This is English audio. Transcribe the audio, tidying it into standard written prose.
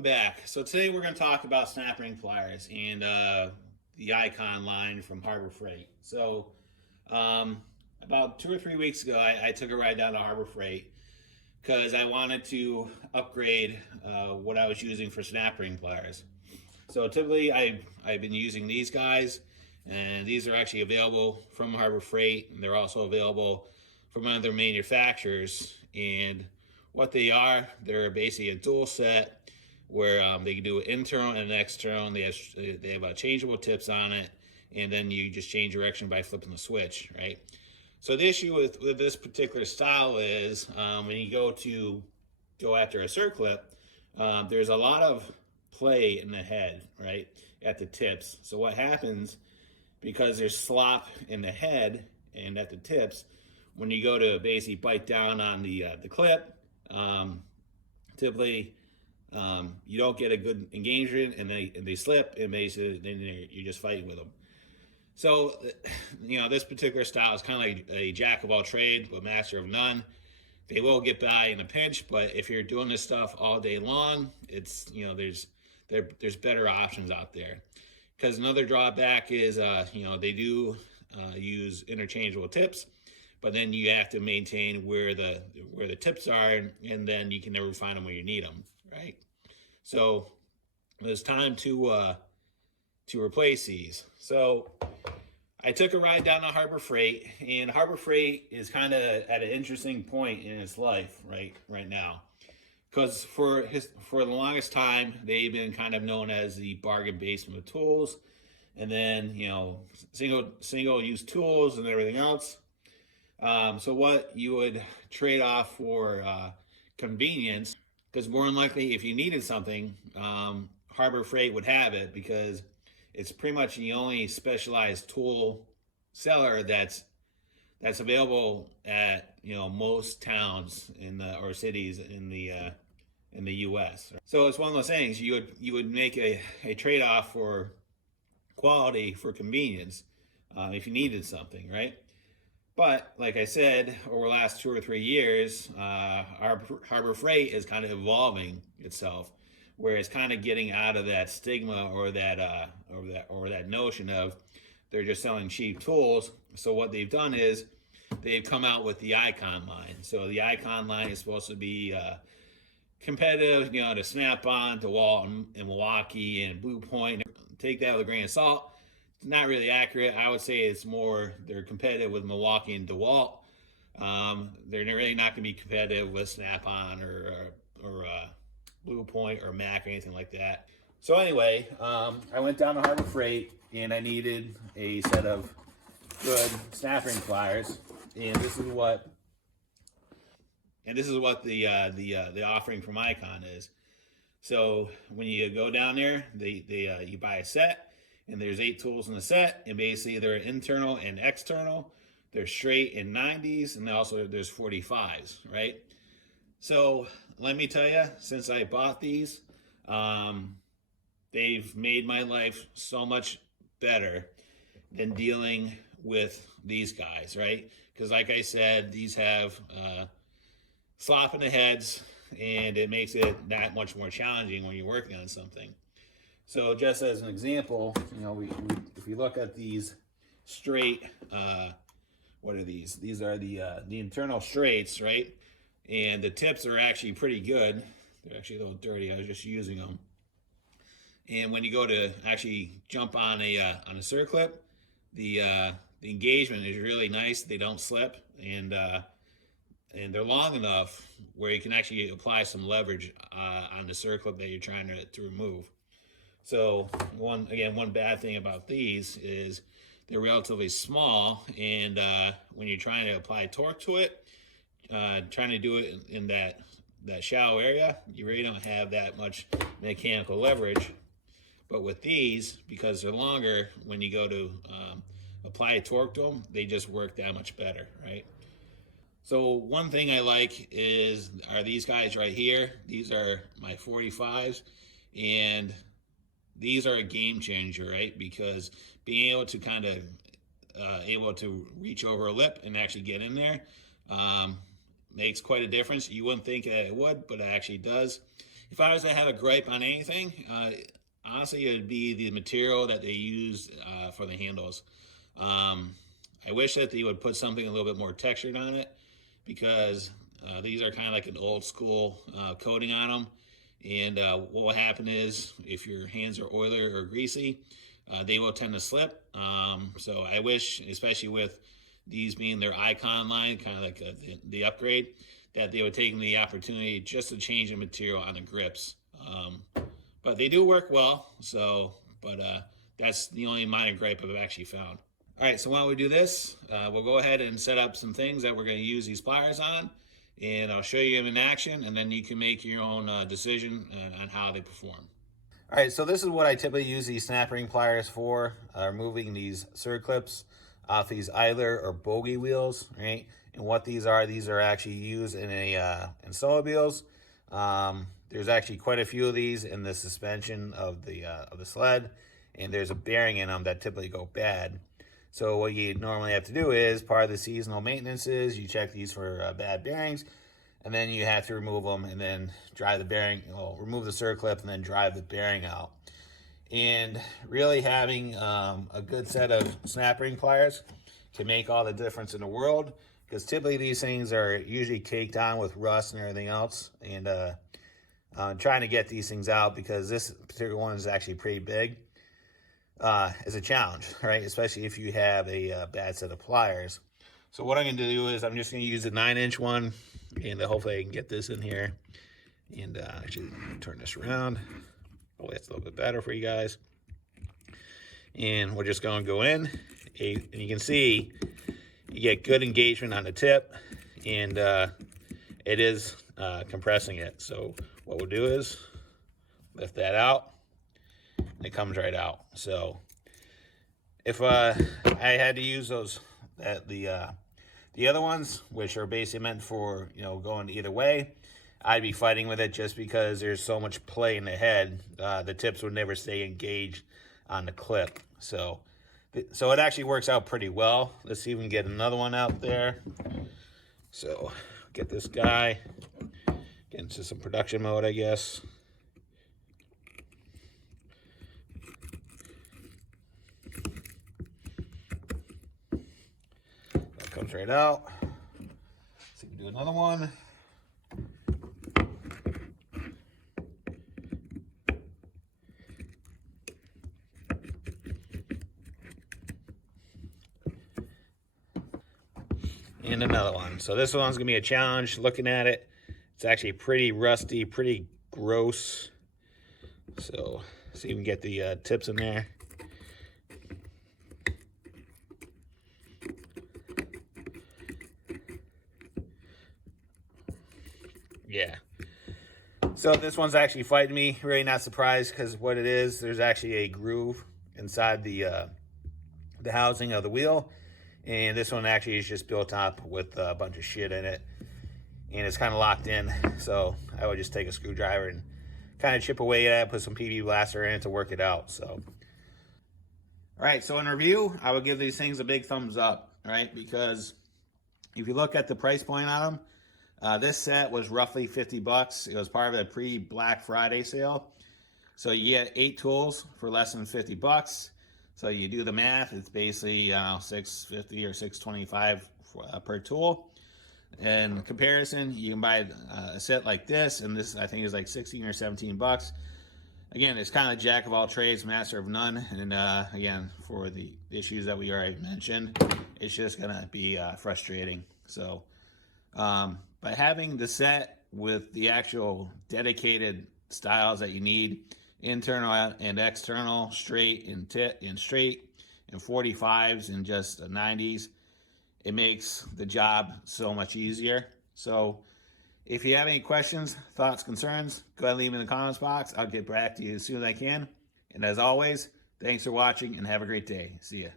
welcome back. So today we're going to talk about snap ring pliers and the Icon line from Harbor Freight. So about 2 or 3 weeks ago, I took a ride down to Harbor Freight because I wanted to upgrade what I was using for snap ring pliers. So typically I've been using these guys, and these are actually available from Harbor Freight, and they're also available from other manufacturers. And what they are, they're basically a dual set where they can do an internal and an external. They have changeable tips on it, and then you just change direction by flipping the switch, right? So the issue with this particular style is when you go after a circlip, there's a lot of play in the head, right, at the tips. So what happens, because there's slop in the head and at the tips, when you go to basically bite down on the clip, typically you don't get a good engagement, and they slip, and basically then you're just fighting with them. So, this particular style is kind of like a jack of all trades, but master of none. They will get by in a pinch, but if you're doing this stuff all day long, it's there's better options out there. Because another drawback is they do use interchangeable tips, but then you have to maintain where the tips are, and then you can never find them when you need them, right? So it's time to replace these. So I took a ride down to Harbor Freight, and Harbor Freight is kind of at an interesting point in its life right now, because for the longest time they've been kind of known as the bargain basement of tools, and then single use tools and everything else. So what you would trade off for convenience, because more than likely if you needed something, Harbor Freight would have it, because it's pretty much the only specialized tool seller that's available at most towns or cities in the U.S. So it's one of those things, you would make a trade-off for quality for convenience if you needed something, right? But like I said, over the last 2 or 3 years, Harbor Freight is kind of evolving itself, where it's kind of getting out of that stigma or that notion of they're just selling cheap tools. So what they've done is they've come out with the Icon line. So the Icon line is supposed to be competitive, to Snap-on, DeWalt, and Milwaukee, and Blue Point. Take that with a grain of salt. It's not really accurate. I would say it's more they're competitive with Milwaukee and DeWalt. They're really not going to be competitive with Snap-on or Blue Point or Mac or anything like that. So anyway, I went down to Harbor Freight, and I needed a set of good snap ring pliers, and this is what the offering from Icon is. So when you go down there, you buy a set, and there's 8 tools in the set, and basically they're internal and external. They're straight and 90s, and also there's 45s, right? So let me tell you, since I bought these, they've made my life so much better than dealing with these guys, right? Because like I said, these have slop in the heads, and it makes it that much more challenging when you're working on something. So just as an example, if we look at these straight, what are these? These are the internal straights, right? And the tips are actually pretty good. They're actually a little dirty. I was just using them. And when you go to actually jump on a circlip, the engagement is really nice. They don't slip, and they're long enough where you can actually apply some leverage on the circlip that you're trying to remove. So one bad thing about these is they're relatively small, and when you're trying to apply torque to it, trying to do it in that shallow area, you really don't have that much mechanical leverage. But with these, because they're longer, when you go to apply a torque to them, they just work that much better, right? So one thing I like are these guys right here. These are my 45s, and these are a game changer, right? Because being able to kind of able to reach over a lip and actually get in there makes quite a difference. You wouldn't think that it would, but it actually does. If I was to have a gripe on anything, honestly, it would be the material that they use for the handles. Um, I wish that they would put something a little bit more textured on it, because these are kind of like an old school coating on them. And what will happen is, if your hands are oily or greasy, they will tend to slip. So I wish, especially with these being their icon line, kind of like the upgrade, that they would take the opportunity just to change the material on the grips. But they do work well, so, but that's the only minor gripe I've actually found. All right, so while we do this, we'll go ahead and set up some things that we're going to use these pliers on, and I'll show you them in action, and then you can make your own decision on how they perform. All right, so this is what I typically use these snap ring pliers for, removing these circlips off these idler or bogey wheels, right? And what these are actually used in in snowmobiles. There's actually quite a few of these in the suspension of the sled, and there's a bearing in them that typically go bad. So what you normally have to do is, part of the seasonal maintenance is you check these for bad bearings, and then you have to remove them and then drive the bearing, remove the circlip and then drive the bearing out. And really having a good set of snap ring pliers can make all the difference in the world, because typically these things are usually caked on with rust and everything else. And trying to get these things out, because this particular one is actually pretty big, is a challenge, right? Especially if you have a bad set of pliers. So what I'm going to do is I'm just going to use a 9-inch one, and hopefully I can get this in here. And actually turn this around. Oh, that's a little bit better for you guys. And we're just going to go in, and you can see you get good engagement on the tip, and it is compressing it. So what we'll do is lift that out, and it comes right out. So if I had to use those, the other ones, which are basically meant for, going either way, I'd be fighting with it, just because there's so much play in the head. The tips would never stay engaged on the clip. So it actually works out pretty well. Let's see if we can get another one out there. So get this guy, get into some production mode, I guess. That comes right out. So we can do another one. And another one. So this one's gonna be a challenge. Looking at it, it's actually pretty rusty, pretty gross. So see if we can get the tips in there. Yeah. So this one's actually fighting me. Really not surprised, because what it is, there's actually a groove inside the housing of the wheel. And this one actually is just built up with a bunch of shit in it, and it's kind of locked in. So I would just take a screwdriver and kind of chip away at it, put some PV blaster in it to work it out. So, all right, so in review, I would give these things a big thumbs up, right? Because if you look at the price point on them, this set was roughly $50. It was part of a pre-Black Friday sale. So you get 8 tools for less than $50. So you do the math, it's basically $650 or $625 per tool. In comparison, you can buy a set like this, and this I think is like 16 or 17 bucks. Again, it's kind of jack of all trades, master of none. And again, for the issues that we already mentioned, it's just gonna be frustrating. So by having the set with the actual dedicated styles that you need, internal and external, straight and straight, and 45s and just 90s, it makes the job so much easier. So if you have any questions, thoughts, concerns, go ahead and leave them in the comments box. I'll get back to you as soon as I can. And as always, thanks for watching and have a great day. See ya.